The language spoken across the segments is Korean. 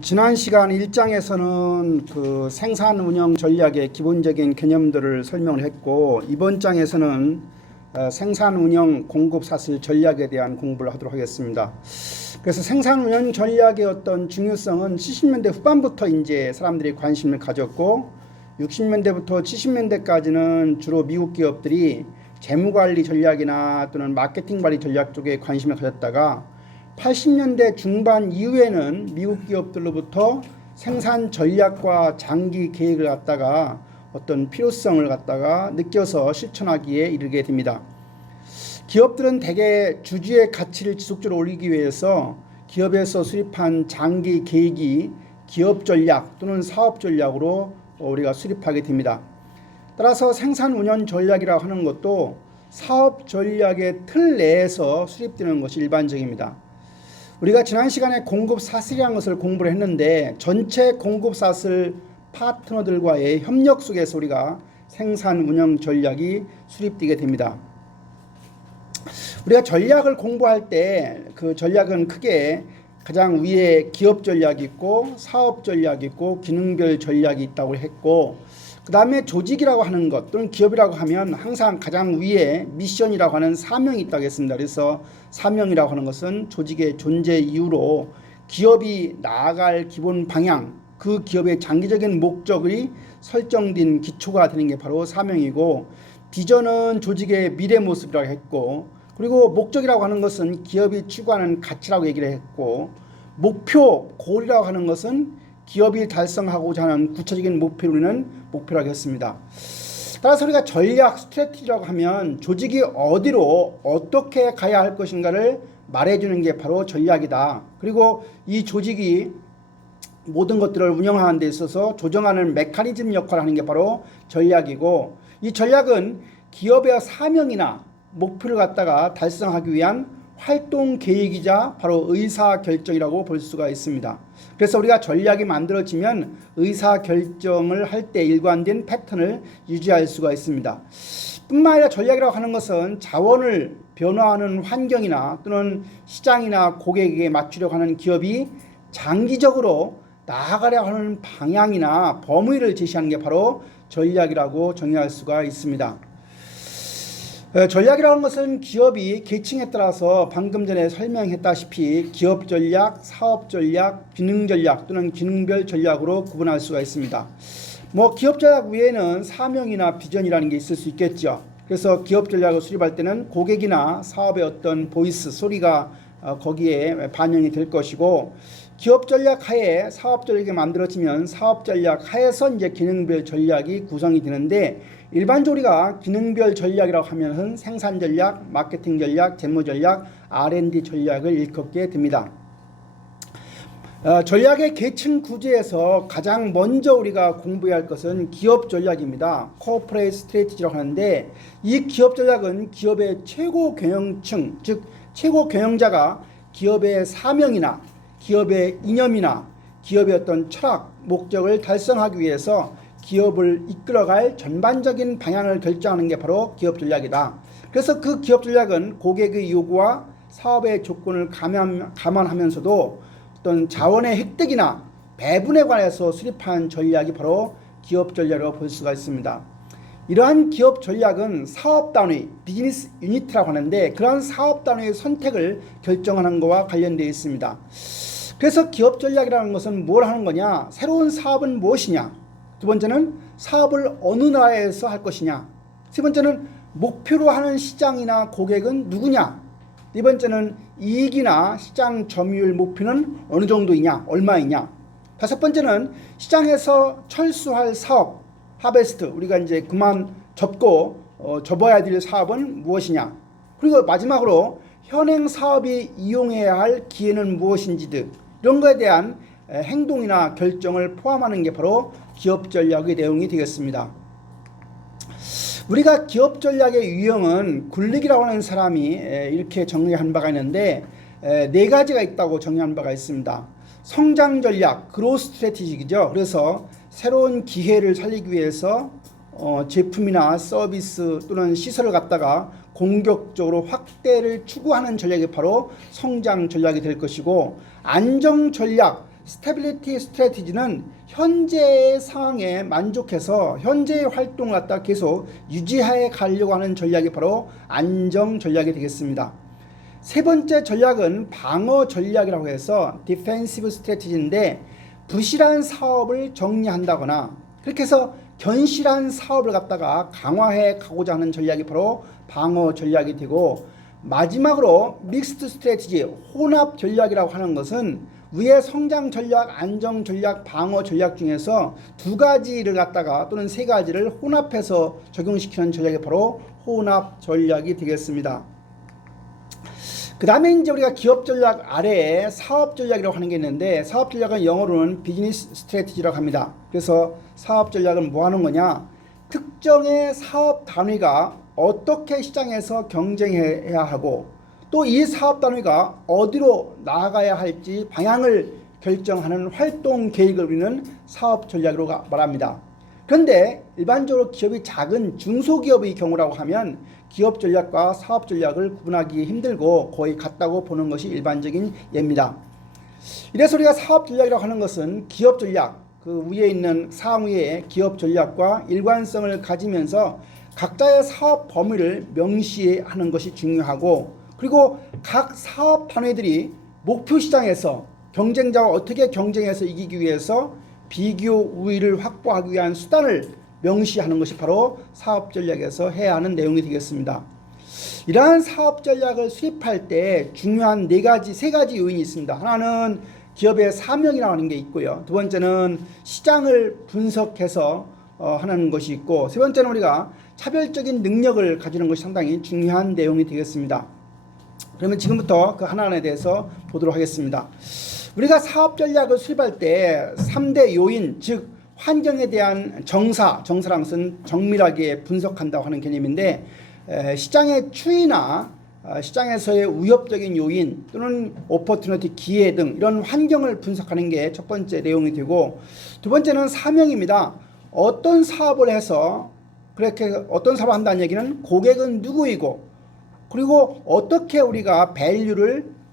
지난 시간 1장에서는 그 생산 운영 전략의 기본적인 개념들을 설명을 했고, 이번 장에서는 생산 운영 공급 사슬 전략에 대한 공부를 하도록 하겠습니다. 그래서 생산 운영 전략의 어떤 중요성은 70년대 후반부터 이제 사람들이 관심을 가졌고, 60년대부터 70년대까지는 주로 미국 기업들이 재무관리 전략이나 또는 마케팅 관리 전략 쪽에 관심을 가졌다가 80년대 중반 이후에는 미국 기업들로부터 생산 전략과 장기 계획을 갖다가 어떤 필요성을 갖다가 느껴서 실천하기에 이르게 됩니다. 기업들은 대개 주주의 가치를 지속적으로 올리기 위해서 기업에서 수립한 장기 계획이 기업 전략 또는 사업 전략으로 우리가 수립하게 됩니다. 따라서 생산 운영 전략이라고 하는 것도 사업 전략의 틀 내에서 수립되는 것이 일반적입니다. 우리가 지난 시간에 공급 사슬이라는 것을 공부를 했는데, 전체 공급 사슬 파트너들과의 협력 속에서 우리가 생산 운영 전략이 수립되게 됩니다. 우리가 전략을 공부할 때 그 전략은 크게 가장 위에 기업 전략이 있고 사업 전략이 있고 기능별 전략이 있다고 했고, 그 다음에 조직이라고 하는 것 또는 기업이라고 하면 항상 가장 위에 미션이라고 하는 사명이 있다고 했습니다. 그래서 사명이라고 하는 것은 조직의 존재 이유로 기업이 나아갈 기본 방향, 그 기업의 장기적인 목적이 설정된 기초가 되는 게 바로 사명이고, 비전은 조직의 미래 모습이라고 했고, 그리고 목적이라고 하는 것은 기업이 추구하는 가치라고 얘기를 했고, 목표, 골이라고 하는 것은 기업이 달성하고자 하는 구체적인 목표를 목표라고 했습니다. 따라서 우리가 전략, 스트래티지라고 하면 조직이 어디로 어떻게 가야 할 것인가를 말해주는 게 바로 전략이다. 그리고 이 조직이 모든 것들을 운영하는 데 있어서 조정하는 메커니즘 역할을 하는 게 바로 전략이고, 이 전략은 기업의 사명이나 목표를 갖다가 달성하기 위한 활동 계획이자 바로 의사 결정이라고 볼 수가 있습니다. 그래서 우리가 전략이 만들어지면 의사 결정을 할 때 일관된 패턴을 유지할 수가 있습니다. 뿐만 아니라 전략이라고 하는 것은 자원을 변화하는 환경이나 또는 시장이나 고객에게 맞추려고 하는 기업이 장기적으로 나아가려 하는 방향이나 범위를 제시하는 게 바로 전략이라고 정의할 수가 있습니다. 전략이라는 것은 기업이 계층에 따라서 방금 전에 설명했다시피 기업 전략, 사업 전략, 기능 전략 또는 기능별 전략으로 구분할 수가 있습니다. 기업 전략 외에는 사명이나 비전이라는 게 있을 수 있겠죠. 그래서 기업 전략을 수립할 때는 고객이나 사업의 어떤 보이스, 소리가 거기에 반영이 될 것이고, 기업 전략 하에 사업 전략이 만들어지면 사업 전략 하에서 이제 기능별 전략이 구성이 되는데, 일반적으로 우리가 기능별 전략이라고 하면은 생산 전략, 마케팅 전략, 재무 전략, R&D 전략을 일컫게 됩니다. 전략의 계층 구조에서 가장 먼저 우리가 공부해야 할 것은 기업 전략입니다. Corporate Strategy라고 하는데, 이 기업 전략은 기업의 최고 경영층, 즉 최고 경영자가 기업의 사명이나 기업의 이념이나 기업의 어떤 철학, 목적을 달성하기 위해서 기업을 이끌어갈 전반적인 방향을 결정하는 게 바로 기업 전략이다. 그래서 그 기업 전략은 고객의 요구와 사업의 조건을 감안하면서도 어떤 자원의 획득이나 배분에 관해서 수립한 전략이 바로 기업 전략이라고 볼 수가 있습니다. 이러한 기업 전략은 사업 단위, 비즈니스 유니트라고 하는데, 그러한 사업 단위의 선택을 결정하는 것과 관련되어 있습니다. 그래서 기업 전략이라는 것은 뭘 하는 거냐? 새로운 사업은 무엇이냐? 두 번째는 사업을 어느 나라에서 할 것이냐? 세 번째는 목표로 하는 시장이나 고객은 누구냐? 네 번째는 이익이나 시장 점유율 목표는 어느 정도이냐? 얼마이냐? 다섯 번째는 시장에서 철수할 사업, 하베스트, 우리가 이제 그만 접고 접어야 될 사업은 무엇이냐? 그리고 마지막으로 현행 사업이 이용해야 할 기회는 무엇인지 등 이런 것에 대한 행동이나 결정을 포함하는 게 바로 기업 전략의 내용이 되겠습니다. 우리가 기업 전략의 유형은 굴릭이라고 하는 사람이 이렇게 정리한 바가 있는데, 네 가지가 있다고 정의한 바가 있습니다. 성장 전략, 그로스 스트래티지죠. 그래서 새로운 기회를 살리기 위해서 제품이나 서비스 또는 시설을 갖다가 공격적으로 확대를 추구하는 전략이 바로 성장 전략이 될 것이고, 안정 전략, 스태빌리티 스트래티지는 현재의 상황에 만족해서 현재의 활동을 갖다 계속 유지해 가려고 하는 전략이 바로 안정 전략이 되겠습니다. 세 번째 전략은 방어 전략이라고 해서 디펜시브 스트래티지인데, 부실한 사업을 정리한다거나 그렇게 해서 견실한 사업을 갖다가 강화해 가고자 하는 전략이 바로 방어 전략이 되고, 마지막으로 믹스드 스트래티지, 혼합 전략이라고 하는 것은 위의 성장 전략, 안정 전략, 방어 전략 중에서 두 가지를 갖다가 또는 세 가지를 혼합해서 적용시키는 전략이 바로 혼합 전략이 되겠습니다. 그 다음에 이제 우리가 기업 전략 아래에 사업 전략이라고 하는 게 있는데, 사업 전략은 영어로는 비즈니스 스트래티지라고 합니다. 그래서 사업 전략은 뭐 하는 거냐? 특정의 사업 단위가 어떻게 시장에서 경쟁해야 하고, 또 이 사업 단위가 어디로 나아가야 할지 방향을 결정하는 활동 계획을 우리는 사업 전략이라고 말합니다. 그런데 일반적으로 기업이 작은 중소기업의 경우라고 하면 기업 전략과 사업 전략을 구분하기 힘들고 거의 같다고 보는 것이 일반적인 예입니다. 이래서 우리가 사업 전략이라고 하는 것은 기업 전략, 그 위에 있는 상위의 기업 전략과 일관성을 가지면서 각자의 사업 범위를 명시하는 것이 중요하고, 그리고 각 사업 단위들이 목표 시장에서 경쟁자와 어떻게 경쟁해서 이기기 위해서 비교 우위를 확보하기 위한 수단을 명시하는 것이 바로 사업 전략에서 해야 하는 내용이 되겠습니다. 이러한 사업 전략을 수립할 때 중요한 세 가지 요인이 있습니다. 하나는 기업의 사명이라고 하는 게 있고요. 두 번째는 시장을 분석해서 하는 것이 있고, 세 번째는 우리가 차별적인 능력을 가지는 것이 상당히 중요한 내용이 되겠습니다. 그러면 지금부터 그 하나하나에 대해서 보도록 하겠습니다. 우리가 사업 전략을 수립할 때 3대 요인, 즉 환경에 대한 정사라는 것은 정밀하게 분석한다고 하는 개념인데, 시장의 추이나 시장에서의 위협적인 요인 또는 오퍼튜니티, 기회 등 이런 환경을 분석하는 게 첫 번째 내용이 되고, 두 번째는 사명입니다. 어떤 사업을 해서 그렇게 어떤 사업을 한다는 얘기는 고객은 누구이고, 그리고 어떻게 우리가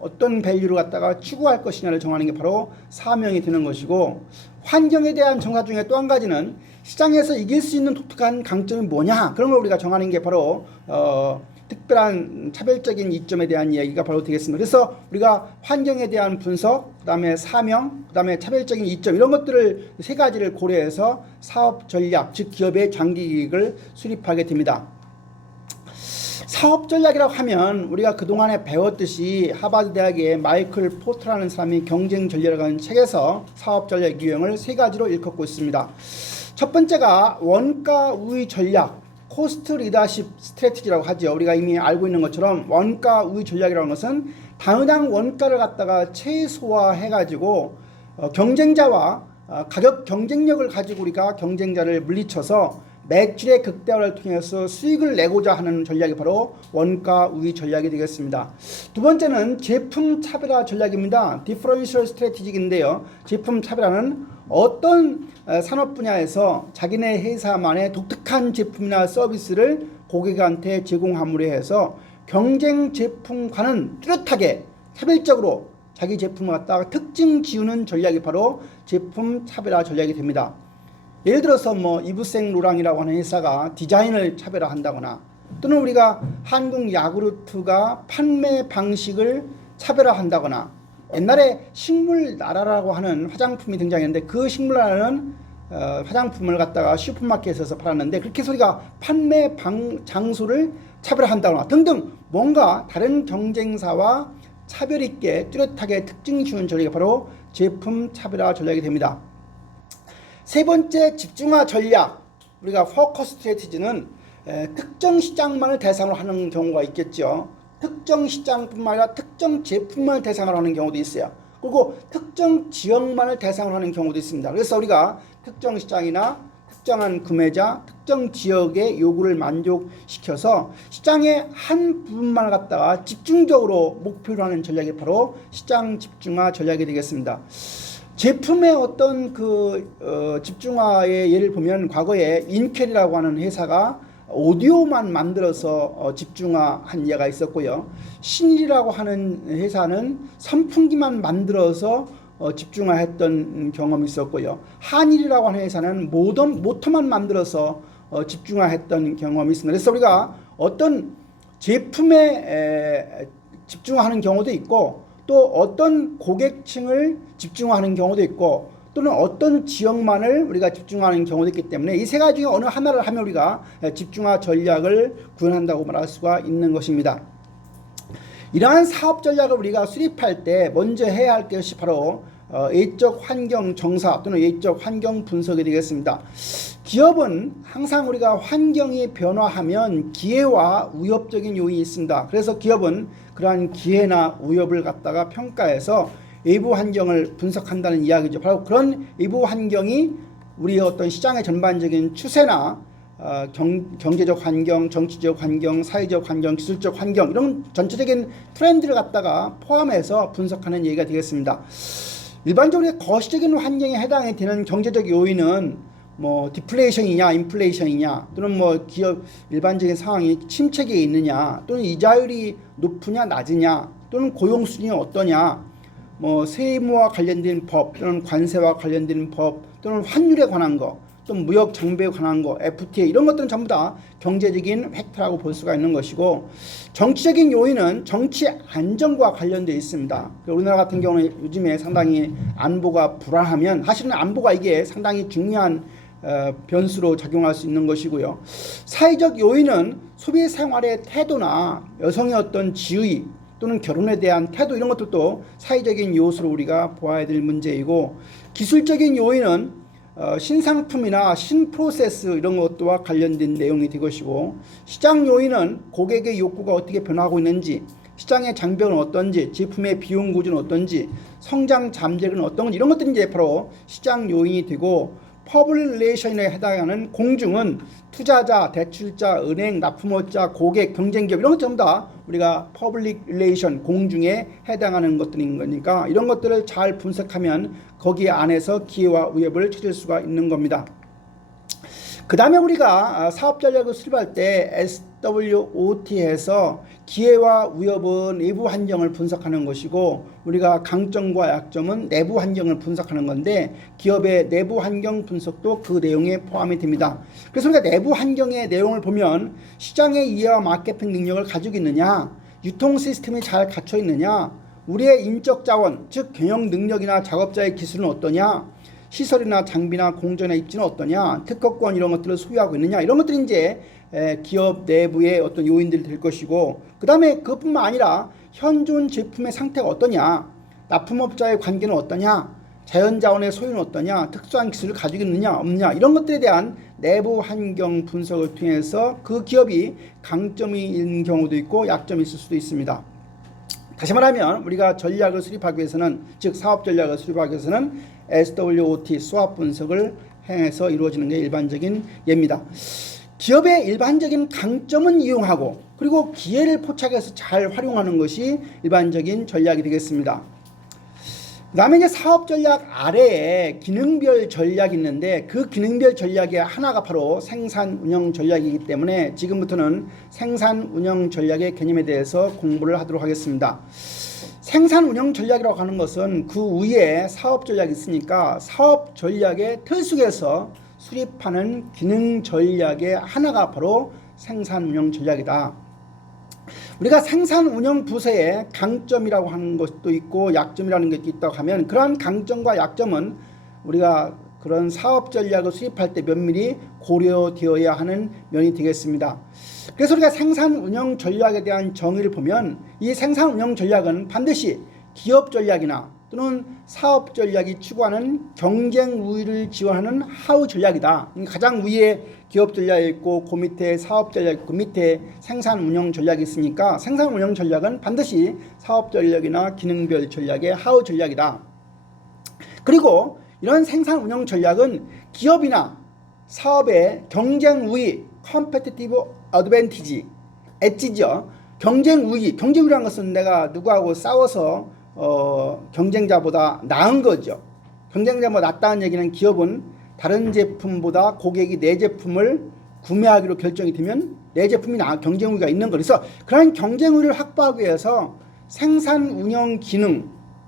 어떤 밸류를 갖다가 추구할 것이냐를 정하는 게 바로 사명이 되는 것이고, 환경에 대한 정사 중에 또 한 가지는 시장에서 이길 수 있는 독특한 강점이 뭐냐, 그런 걸 우리가 정하는 게 바로 특별한 차별적인 이점에 대한 이야기가 바로 되겠습니다. 그래서 우리가 환경에 대한 분석, 그 다음에 사명, 그 다음에 차별적인 이점, 이런 것들을 세 가지를 고려해서 사업 전략, 즉 기업의 장기 계획을 수립하게 됩니다. 사업 전략이라고 하면 우리가 그동안에 배웠듯이 하버드 대학의 마이클 포트라는 사람이 경쟁 전략이라는 책에서 사업 전략 유형을 세 가지로 일컫고 있습니다. 첫 번째가 원가 우위 전략, 코스트 리더십 스트래티지라고 하죠. 우리가 이미 알고 있는 것처럼 원가 우위 전략이라는 것은 당장 원가를 갖다가 최소화해 가지고 경쟁자와 가격 경쟁력을 가지고 우리가 경쟁자를 물리쳐서 매출의 극대화를 통해서 수익을 내고자 하는 전략이 바로 원가 우위 전략이 되겠습니다. 두 번째는 제품 차별화 전략입니다. 디퍼런셜 스트래티지인데요. 제품 차별화는 어떤 산업 분야에서 자기네 회사만의 독특한 제품이나 서비스를 고객한테 제공함으로 해서 경쟁 제품과는 뚜렷하게 차별적으로 자기 제품을 갖다가 특징 지우는 전략이 바로 제품 차별화 전략이 됩니다. 예를 들어서 이브생 로랑이라고 하는 회사가 디자인을 차별화한다거나, 또는 우리가 한국 야구르트가 판매 방식을 차별화한다거나, 옛날에 식물나라라고 하는 화장품이 등장했는데 그 식물나라는 화장품을 갖다가 슈퍼마켓에서 팔았는데 그렇게 해서 우리가 판매 장소를 차별화한다거나 등등 뭔가 다른 경쟁사와 차별 있게 뚜렷하게 특징 지우는 전략이 바로 제품 차별화 전략이 됩니다. 세 번째 집중화 전략, 우리가 포커스 스트래티지는 특정 시장만을 대상으로 하는 경우가 있겠죠. 특정 시장뿐만 아니라 특정 제품만을 대상으로 하는 경우도 있어요. 그리고 특정 지역만을 대상으로 하는 경우도 있습니다. 그래서 우리가 특정 시장이나 특정한 구매자, 특정 지역의 요구를 만족시켜서 시장의 한 부분만을 갖다가 집중적으로 목표로 하는 전략이 바로 시장 집중화 전략이 되겠습니다. 제품의 어떤 집중화의 예를 보면 과거에 인켈이라고 하는 회사가 오디오만 만들어서 집중화한 예가 있었고요. 신일이라고 하는 회사는 선풍기만 만들어서 집중화했던 경험이 있었고요. 한일이라고 하는 회사는 모터만 만들어서 집중화했던 경험이 있습니다. 그래서 우리가 어떤 제품에 집중하는 경우도 있고 또 어떤 고객층을 집중하는 경우도 있고 또는 어떤 지역만을 우리가 집중하는 경우도 있기 때문에 이 세 가지 중에 어느 하나를 하면 우리가 집중화 전략을 구현한다고 말할 수가 있는 것입니다. 이러한 사업 전략을 우리가 수립할 때 먼저 해야 할 것이 바로 예적 환경 정사 또는 예적 환경 분석이 되겠습니다. 기업은 항상 우리가 환경이 변화하면 기회와 위협적인 요인이 있습니다. 그래서 기업은 그러한 기회나 위협을 갖다가 평가해서 외부 환경을 분석한다는 이야기죠. 바로 그런 외부 환경이 우리의 어떤 시장의 전반적인 추세나 경제적 환경, 정치적 환경, 사회적 환경, 기술적 환경 이런 전체적인 트렌드를 갖다가 포함해서 분석하는 얘기가 되겠습니다. 일반적으로 거시적인 환경에 해당이 되는 경제적 요인은 뭐 디플레이션이냐, 인플레이션이냐, 또는 뭐 기업 일반적인 상황이 침체기에 있느냐, 또는 이자율이 높으냐, 낮으냐, 또는 고용 수준이 어떠냐, 뭐 세무와 관련된 법, 또는 관세와 관련된 법, 또는 환율에 관한 거, 또 무역 장벽에 관한 거, FTA 이런 것들은 전부 다 경제적인 팩터라고 볼 수가 있는 것이고, 정치적인 요인은 정치 안정과 관련되어 있습니다. 우리나라 같은 경우는 요즘에 상당히 안보가 불안하면 사실은 안보가 이게 상당히 중요한 변수로 작용할 수 있는 것이고요. 사회적 요인은 소비 생활의 태도나 여성의 어떤 지위 또는 결혼에 대한 태도 이런 것들도 사회적인 요소로 우리가 보아야 될 문제이고, 기술적인 요인은 신상품이나 신프로세스 이런 것과 관련된 내용이 될 것이고, 시장 요인은 고객의 욕구가 어떻게 변화하고 있는지, 시장의 장벽은 어떤지, 제품의 비용 구조는 어떤지, 성장 잠재력은 어떤 건지 이런 것들이 이제 바로 시장 요인이 되고, 퍼블릭 릴레이션에 해당하는 공중은 투자자, 대출자, 은행, 납품업자, 고객, 경쟁기업 이런 것 전부 다 우리가 퍼블릭 릴레이션 공중에 해당하는 것들인 거니까 이런 것들을 잘 분석하면 거기 안에서 기회와 위협을 찾을 수가 있는 겁니다. 그 다음에 우리가 사업 전략을 수립할 때 SWOT에서 기회와 위협은 외부 환경을 분석하는 것이고, 우리가 강점과 약점은 내부 환경을 분석하는 건데, 기업의 내부 환경 분석도 그 내용에 포함이 됩니다. 그래서 우리가 내부 환경의 내용을 보면 시장의 이해와 마케팅 능력을 가지고 있느냐, 유통 시스템이 잘 갖춰 있느냐, 우리의 인적 자원 즉 경영 능력이나 작업자의 기술은 어떠냐, 시설이나 장비나 공정이나 입지는 어떠냐, 특허권 이런 것들을 소유하고 있느냐, 이런 것들이 이제 기업 내부의 어떤 요인들이 될 것이고, 그 다음에 그것뿐만 아니라 현존 제품의 상태가 어떠냐, 납품업자의 관계는 어떠냐, 자연자원의 소유는 어떠냐, 특수한 기술을 가지고 있느냐 없느냐 이런 것들에 대한 내부 환경 분석을 통해서 그 기업이 강점이 있는 경우도 있고 약점이 있을 수도 있습니다. 다시 말하면 우리가 전략을 수립하기 위해서는, 즉 사업 전략을 수립하기 위해서는 SWOT 수합 분석을 행해서 이루어지는 게 일반적인 예입니다. 기업의 일반적인 강점은 이용하고 그리고 기회를 포착해서 잘 활용하는 것이 일반적인 전략이 되겠습니다. 그 다음에 이제 사업 전략 아래에 기능별 전략이 있는데, 그 기능별 전략의 하나가 바로 생산 운영 전략이기 때문에 지금부터는 생산 운영 전략의 개념에 대해서 공부를 하도록 하겠습니다. 생산 운영 전략이라고 하는 것은 그 위에 사업 전략이 있으니까 사업 전략의 틀 속에서 수립하는 기능 전략의 하나가 바로 생산 운영 전략이다. 우리가 생산 운영 부서의 강점이라고 하는 것도 있고 약점이라는 것도 있다고 하면, 그러한 강점과 약점은 우리가 그런 사업 전략을 수립할 때 면밀히 고려되어야 하는 면이 되겠습니다. 그래서 우리가 생산 운영 전략에 대한 정의를 보면, 이 생산 운영 전략은 반드시 기업 전략이나 또는 사업 전략이 추구하는 경쟁 우위를 지원하는 하우 전략이다. 가장 위에 기업 전략이 있고 그 밑에 사업 전략이 있고 밑에 생산 운영 전략이 있으니까 생산 운영 전략은 반드시 사업 전략이나 기능별 전략의 하우 전략이다. 그리고 이런 생산 운영 전략은 기업이나 사업의 경쟁 우위, 컴페티티브 어드밴티지, 엣지죠. 경쟁 우위, 경쟁 우위라는 것은 내가 누구하고 싸워서 경쟁자보다 나은 거죠. 경쟁자보다 낫다는 얘기는 기업은 다른 제품보다 고객이 내 제품을 구매하기로 결정이 되면 내 제품이 경쟁 우위가 있는 거. 그래서 그런 경쟁 우위를 확보하기 위해서 생산 운영 기능에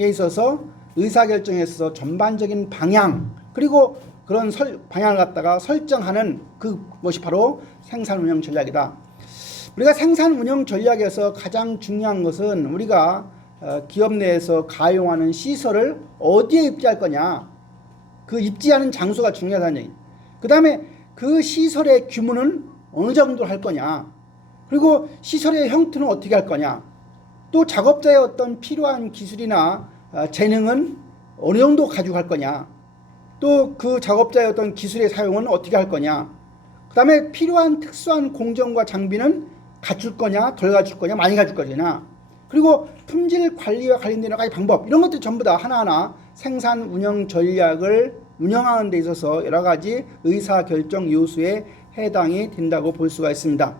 있어서 의사결정에서 전반적인 방향 그리고 그런 방향을 갖다가 설정하는 그것이 바로 생산운영 전략이다. 우리가 생산운영 전략에서 가장 중요한 것은 우리가 기업 내에서 가용하는 시설을 어디에 입지할 거냐, 그 입지하는 장소가 중요하다는 얘기. 그 다음에 그 시설의 규모는 어느 정도 할 거냐, 그리고 시설의 형태는 어떻게 할 거냐, 또 작업자의 어떤 필요한 기술이나 재능은 어느 정도 가지고 갈 거냐, 또 그 작업자의 어떤 기술의 사용은 어떻게 할 거냐, 그 다음에 필요한 특수한 공정과 장비는 갖출 거냐, 덜 갖출 거냐, 많이 갖출 거냐, 그리고 품질 관리와 관련된 여러 가지 방법, 이런 것들 전부 다 하나하나 생산 운영 전략을 운영하는 데 있어서 여러 가지 의사결정 요소에 해당이 된다고 볼 수가 있습니다.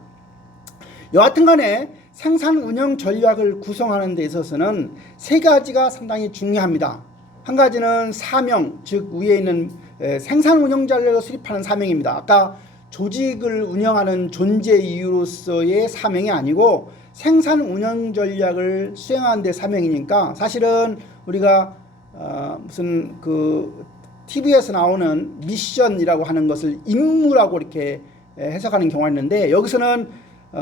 여하튼 간에 생산 운영 전략을 구성하는 데 있어서는 세 가지가 상당히 중요합니다. 한 가지는 사명, 즉 위에 있는 생산 운영 전략을 수립하는 사명입니다. 아까 조직을 운영하는 존재 이유로서의 사명이 아니고 생산 운영 전략을 수행하는 데 사명이니까, 사실은 우리가 무슨 그 TV에서 나오는 미션이라고 하는 것을 임무라고 이렇게 해석하는 경우가 있는데, 여기서는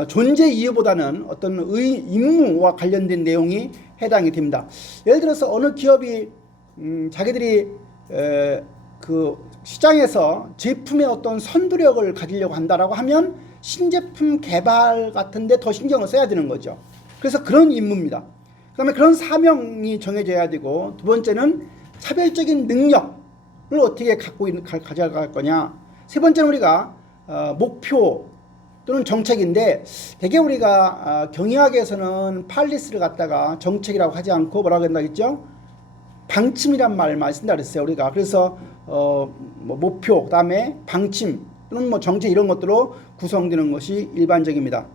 존재 이유보다는 어떤 임무와 관련된 내용이 해당이 됩니다. 예를 들어서 어느 기업이 자기들이 그 시장에서 제품의 어떤 선도력을 가지려고 한다라고 하면 신제품 개발 같은 데 더 신경을 써야 되는 거죠. 그래서 그런 임무입니다. 그 다음에 그런 사명이 정해져야 되고, 두 번째는 차별적인 능력을 어떻게 가져갈 거냐, 세 번째는 우리가 목표 또는 정책인데, 대개 우리가 경영학에서는 팔리스를 갖다가 정책이라고 하지 않고 뭐라고 한다 했죠? 방침이란 말을 많이 쓴다 그랬어요, 우리가. 그래서 뭐 목표, 그다음에 방침 또는 뭐 정책, 이런 것들로 구성되는 것이 일반적입니다.